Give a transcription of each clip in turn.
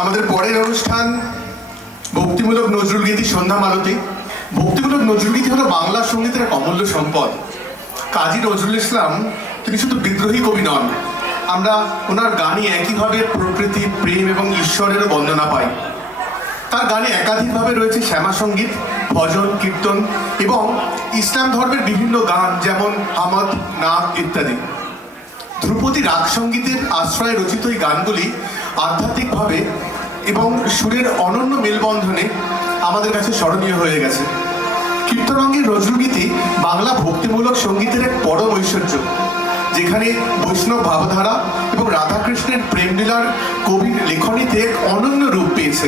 আমাদের পরের অনুষ্ঠান ভক্তিমূলক নজরুল গীতি সন্ধ্যা মালতী। ভক্তিমূলক নজরুল গীতি হলো বাংলা সঙ্গীতের এক অমূল্য সম্পদ। কাজী নজরুল ইসলাম তিনি শুধু বিদ্রোহী কবি নন, আমরা ওনার গানে একইভাবে প্রকৃতি, প্রেম এবং ঈশ্বরেরও বন্দনা পাই। তার গানে একাধিকভাবে রয়েছে শ্যামা সঙ্গীত, ভজন, কীর্তন এবং ইসলাম ধর্মের বিভিন্ন গান, যেমন হামদ, নাম ইত্যাদি। ধ্রুপদী রাগ সঙ্গীতের আশ্রয়ে রচিত এই গানগুলি আধ্যাত্মিকভাবে এবং সুরের অনন্য মেলবন্ধনে আমাদের কাছে স্মরণীয় হয়ে গেছে। কীর্তনঙ্গের নজরুলগীতি বাংলা ভক্তিমূলক সঙ্গীতের এক পরম ঐশ্বর্য, যেখানে বৈষ্ণব ভাবধারা এবং রাধাকৃষ্ণের প্রেমলীলার কবির লেখনীতে এক অনন্য রূপ পেয়েছে।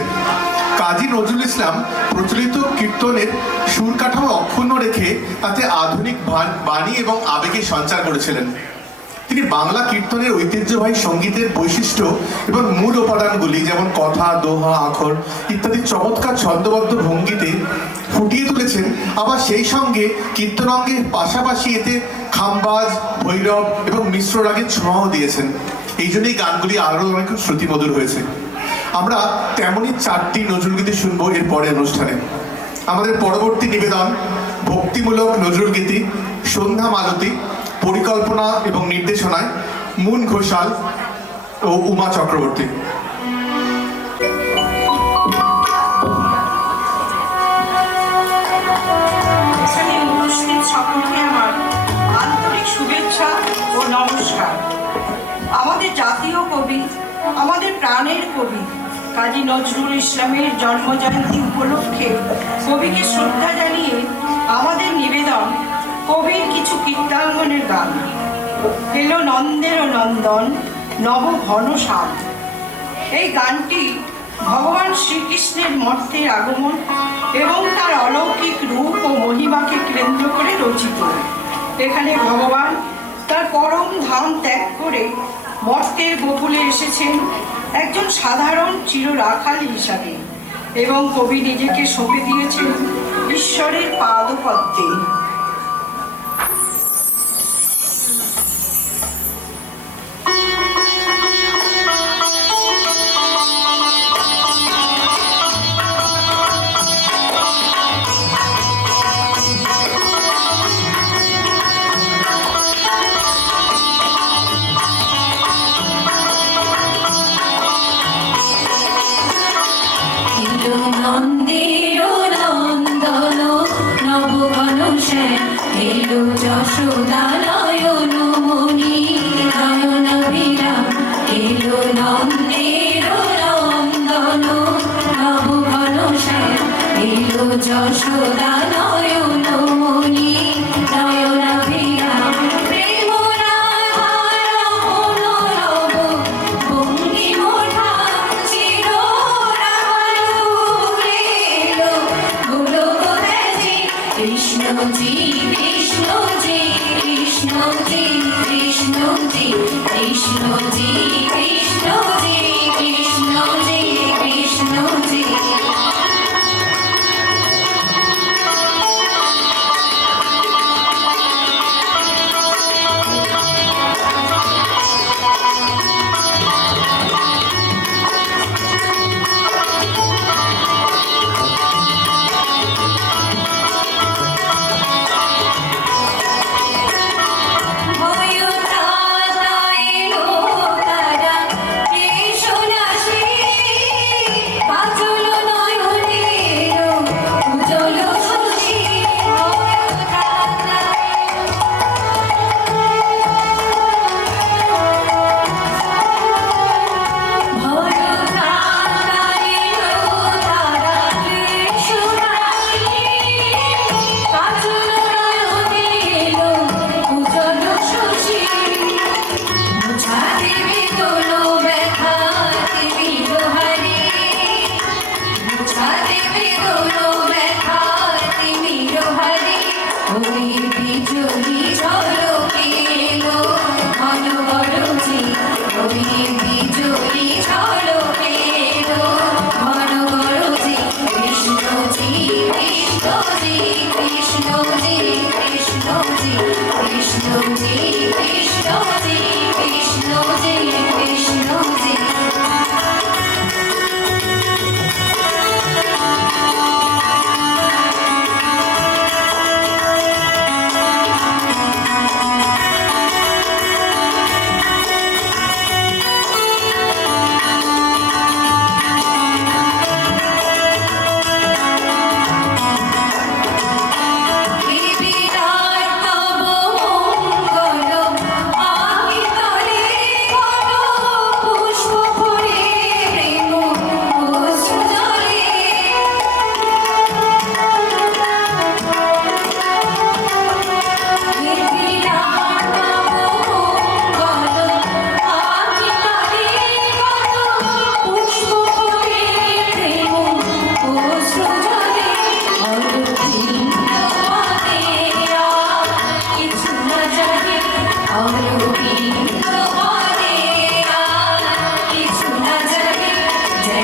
কাজী নজরুল ইসলাম প্রচলিত কীর্তনের সুর কাঠামো অক্ষুণ্ণ রেখে তাতে আধুনিক বাণী এবং আবেগের সঞ্চার করেছিলেন। তিনি বাংলা কীর্তনের ঐতিহ্যবাহী সঙ্গীতের বৈশিষ্ট্য এবং মূল উপাদানগুলি, যেমন কথা, দোহা, আখর ইত্যাদি চমৎকার ছন্দবদ্ধ ভঙ্গিতে ফুটিয়ে তুলেছেন। আবার সেই সঙ্গে কীর্তনঙ্গের পাশাপাশি এতে খামবাজ, ভৈরব এবং মিশ্র রাগের ছোঁয়াও দিয়েছেন। এই জন্যই গানগুলি আরও অনেক শ্রুতিমধুর হয়েছে। আমরা তেমনই 4টি নজরুলগীতি শুনবো এর পরের অনুষ্ঠানে। আমাদের পরবর্তী নিবেদন ভক্তিমূলক নজরুলগীতি সন্ধ্যা মালতী, পরিকল্পনা এবং নির্দেশনায় মুন ঘোষাল ও উমা চক্রবর্তী। সকলকে আমার আন্তরিক শুভেচ্ছা ও নমস্কার। আমাদের জাতীয় কবি, আমাদের প্রাণের কবি কাজী নজরুল ইসলামের জন্মজয়ন্তী উপলক্ষে কবিকে শ্রদ্ধা জানিয়ে আমাদের নিবেদন কবির কিছু কীর্তনাঙ্গনের গান। এলো নন্দের নন্দন নব ঘন সাপ। এই গানটি ভগবান শ্রীকৃষ্ণের মর্ত্যের আগমন এবং তার অলৌকিক রূপ ও মহিমাকে কেন্দ্র করে রচিত। এখানে ভগবান তার পরম ধাম ত্যাগ করে মর্ত্যের গোকুলে এসেছেন একজন সাধারণ চিররাখাল হিসাবে, এবং কবি নিজেকে সঁপে দিয়েছেন ঈশ্বরের পাদপদ্মে। যশোদানয়ন মণি নয়ন বিরা এলো নন্দের নন্দন নব ঘন শ্যাম। এলো যশোদানয়ন মণি নয়ন বিরা প্রেম রাধার মনোরব ভঙ্গি মোঠা চির রাহুরে এলো গোলক ত্যাজি কৃষ্ণজি কৃষ্ণজি কৃষ্ণজি কৃষ্ণজি কৃষ্ণজি কৃষ্ণজি কৃষ্ণজি কৃষ্ণজি।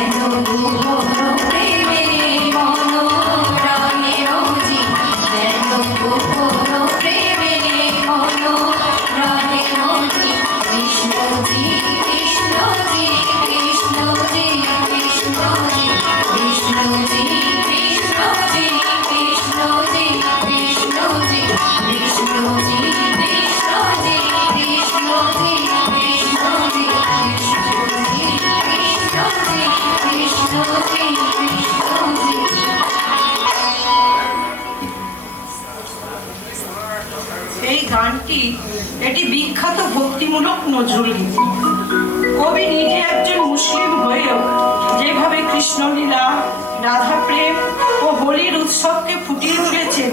যেন গোপন প্রেমে মন রাগে রোজি, যেন গোপন প্রেমে মন রাগে রোজি। কৃষ্ণজি কৃষ্ণজি কৃষ্ণজি কৃষ্ণজি কৃষ্ণজি কৃষ্ণজি কৃষ্ণজি কৃষ্ণজি কৃষ্ণজি কৃষ্ণজি কৃষ্ণজি কৃষ্ণজি কৃষ্ণজি কৃষ্ণজি। এই গানটি এটি বিখ্যাত ভক্তিমূলক নজরুল গীতি। কবি নিজে একজন মুসলিম হয়েও যেভাবে কৃষ্ণলীলা, রাধা প্রেম ও হোলির উৎসবকে ফুটিয়ে তুলেছেন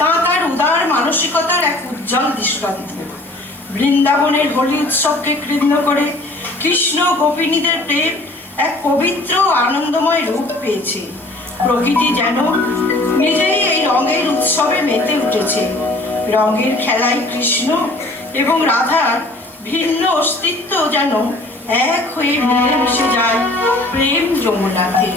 তা তার উদার মানসিকতার এক উজ্জ্বল দৃষ্টান্ত। বৃন্দাবনের হোলি উৎসবকে কেন্দ্র করে কৃষ্ণ গোপিনীদের প্রেম এক পবিত্র আনন্দময় রূপ পেয়েছে। প্রকৃতি যেন নিজেই এই রঙের উৎসবে মেতে উঠেছে। রঙের খেলায় কৃষ্ণ এবং রাধার ভিন্ন অস্তিত্ব যেন এক হয়ে মিলেমিশে যায় প্রেম যমুনাতে।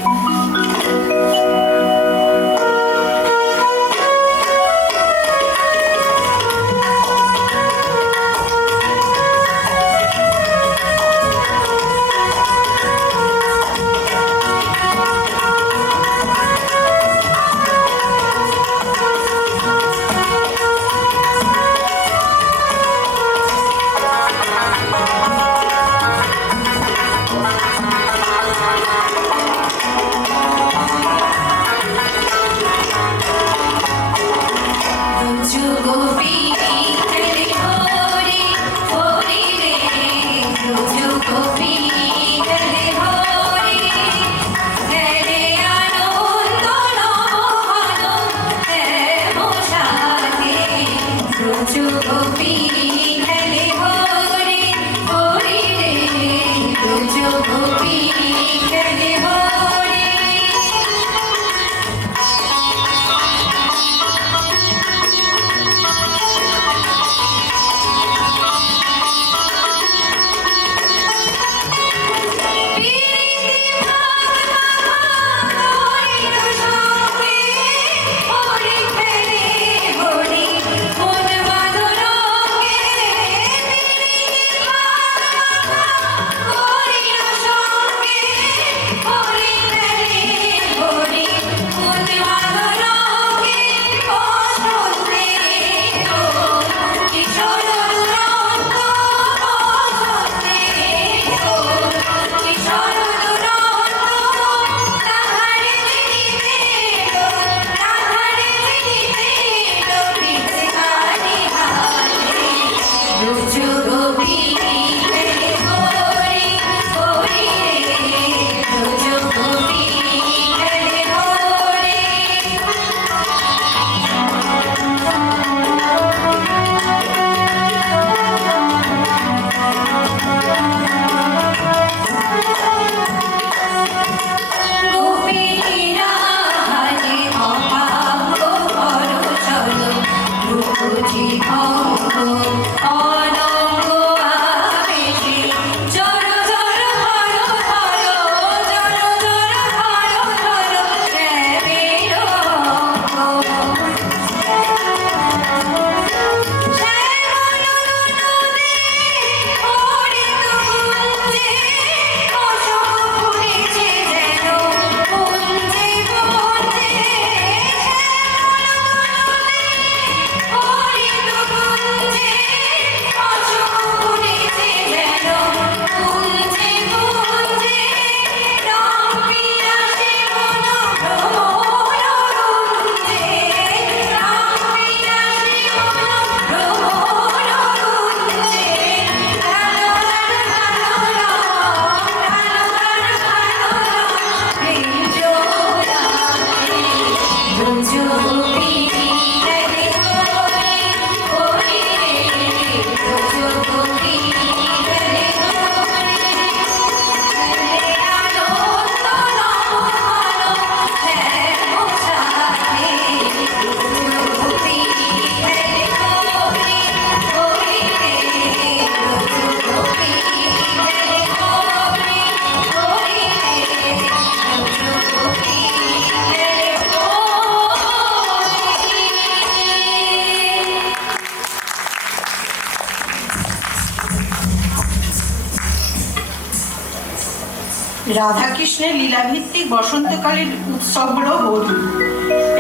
রাধাকৃষ্ণের লীলাভিত্তিক বসন্তকালীন উৎসব হল হোলি।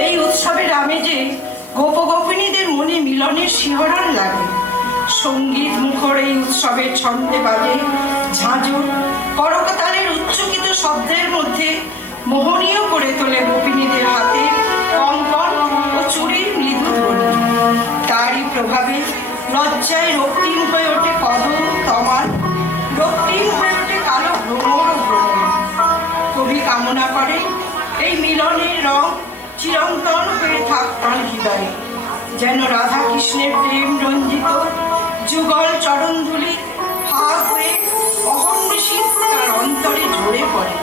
এই উৎসবের আমেজে গোপগোপিনীদের মনে মিলনের শিহরণ লাগে। সঙ্গীত মুখর এই উৎসবের ছন্দে বাজে ঝাঁঝর, করকতালের উচ্চকিত শব্দের মধ্যে মোহনীয় করে তোলে গোপিনীদের হাতে কঙ্কণ ও চুরির মৃদু ধ্বনি। তারই প্রভাবে লজ্জায় রক্তিম হয়ে ওঠে কদম তমাল, রক্তিম হয়ে ওঠে কালো ভ্রমর ও ভ্রমণ। কবি কামনা করে এই মিলনের রং চিরন্তন হয়ে থাক তার হৃদয়ে, যেন রাধা কৃষ্ণের প্রেম রঞ্জিত যুগল চরণধুলি হাত হয়ে অহর্নিশি তার অন্তরে ঝরে পড়ে।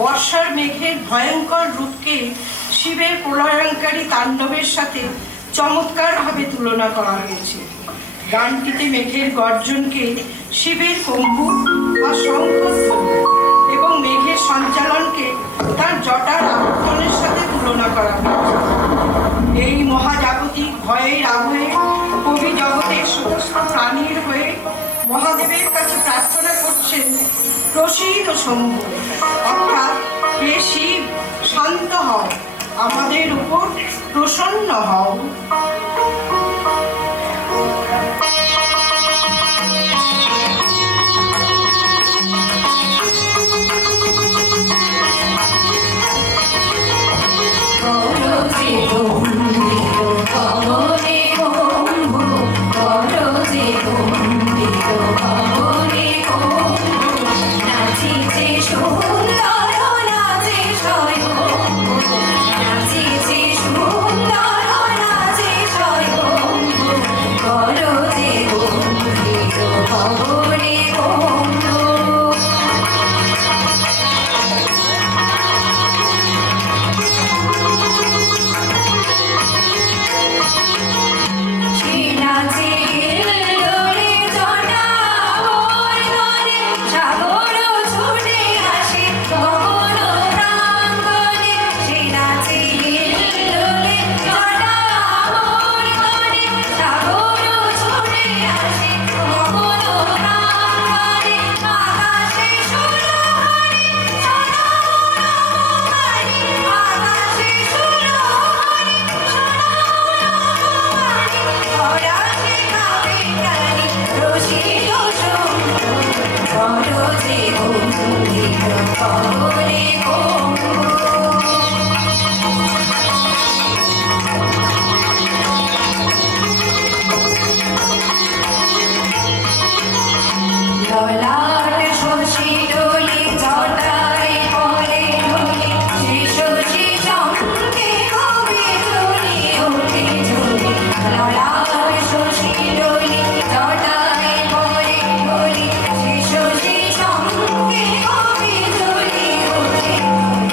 বর্ষার মেঘের ভয়ঙ্কর রূপকে শিবের প্রলয়ঙ্কারী তাণ্ডবের সাথে চমৎকারভাবে তুলনা করা হয়েছে। গানটিতে মেঘের গর্জনকে শিবের কম্পু বা শঙ্খধ্বনি এবং মেঘের সঞ্চালনকে তার জটার আবর্তনের সাথে তুলনা করা হয়েছে। এই মহাজাগতিক ভয়ের আবহে কবি জগতের সমস্ত প্রাণীর হয়ে মহাদেবের কাছে প্রার্থনা করছেন, প্রসীদ শম্ভু, অর্থাৎ হে শিব, শান্ত হও, আমাদের উপর প্রসন্ন হও। নাচিছে সুন্দর নাচে স্বয়ং গগনে গম্ভীর। ললাট শশী ডলি জটায় পরে ডলি শ্রী শশী চমকে কবি ডলি ওঠে ঝুলি। ললাট শশী ডলি জটায় পরে ডলি শ্রী শশী চমকে কবি ডলি ওঠে ঝুলি।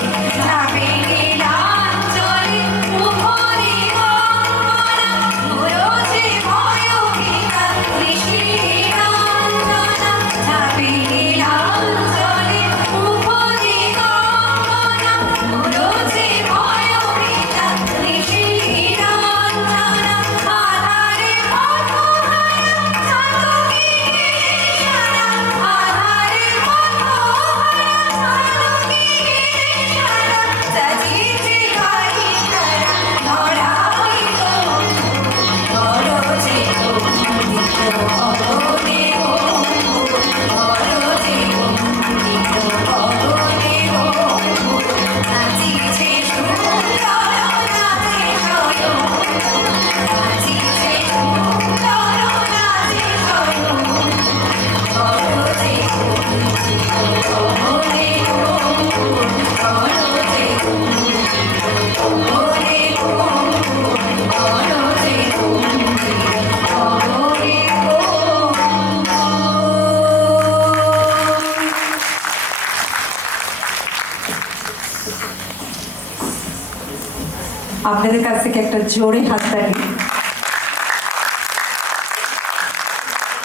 নাবে নীলাঞ্চলে মুখরি গঙ্গনা মুরজে ভয়ঙ্করী কৃষ্ণী রঞ্জনা। নাবে নীলাঞ্চলে মুখরি গঙ্গনা মুরজে ভয়ঙ্করী কৃষ্ণী রঞ্জনা। আধারে পথহারা চাতকী কেশারা, আধারে পথহারা চাতকী কেশারা। সাজিছে গায়িকারা ধরাইত গরজে গম্ভীর গগনে গম্ভীর। গরজে গম্ভীর গগনে গম্ভীর। নাচিছে সুন্দর নাচে স্বয়ং, নাচিছে সুন্দর নাচে স্বয়ং। গরজে গম্ভীর গগনে গম্ভীর। গরজে গম্ভীর গগনে গম্ভীর। গরজে গম্ভীর গগনে গম্ভীর। আপনাদের কাছ থেকে একটা জোরে হাততালি।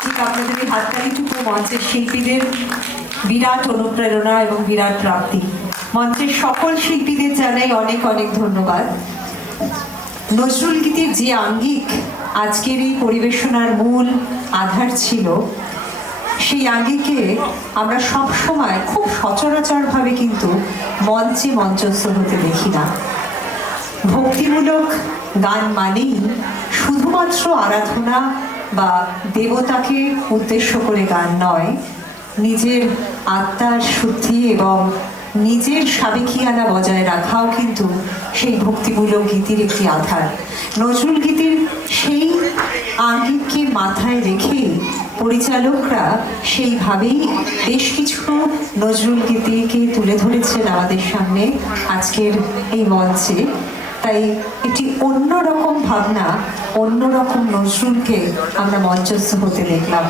ঠিক আপনাদের এই হাততালিটুকু মঞ্চের শিল্পীদের বিরাট অনুপ্রেরণা এবং বিরাট প্রাপ্তি। মঞ্চের সকল শিল্পীদের জানাই অনেক অনেক ধন্যবাদ। নজরুল গীতির যে আঙ্গিক আজকের এই পরিবেশনার মূল আধার ছিল, সেই আঙ্গিকে আমরা সব সময় খুব সচরাচরভাবে কিন্তু মঞ্চে মঞ্চস্থ হতে দেখি না। ভক্তিমূলক গান মানেই শুধুমাত্র আরাধনা বা দেবতাকে উদ্দেশ্য করে গান নয়, নিজের আত্মার শুদ্ধি এবং নিজের সাবেকিয়ানা বজায় রাখাও কিন্তু সেই ভক্তিমূলক গীতির একটি আধার। নজরুল গীতির সেই আঙ্গিককে মাথায় রেখে পরিচালকরা সেইভাবেই বেশ কিছু নজরুল গীতিকে তুলে ধরেছেন আমাদের সামনে আজকের এই মঞ্চে। তাই একটি অন্যরকম ভাবনা, অন্যরকম নজরুলকে আমরা মঞ্চস্থ হতে দেখলাম।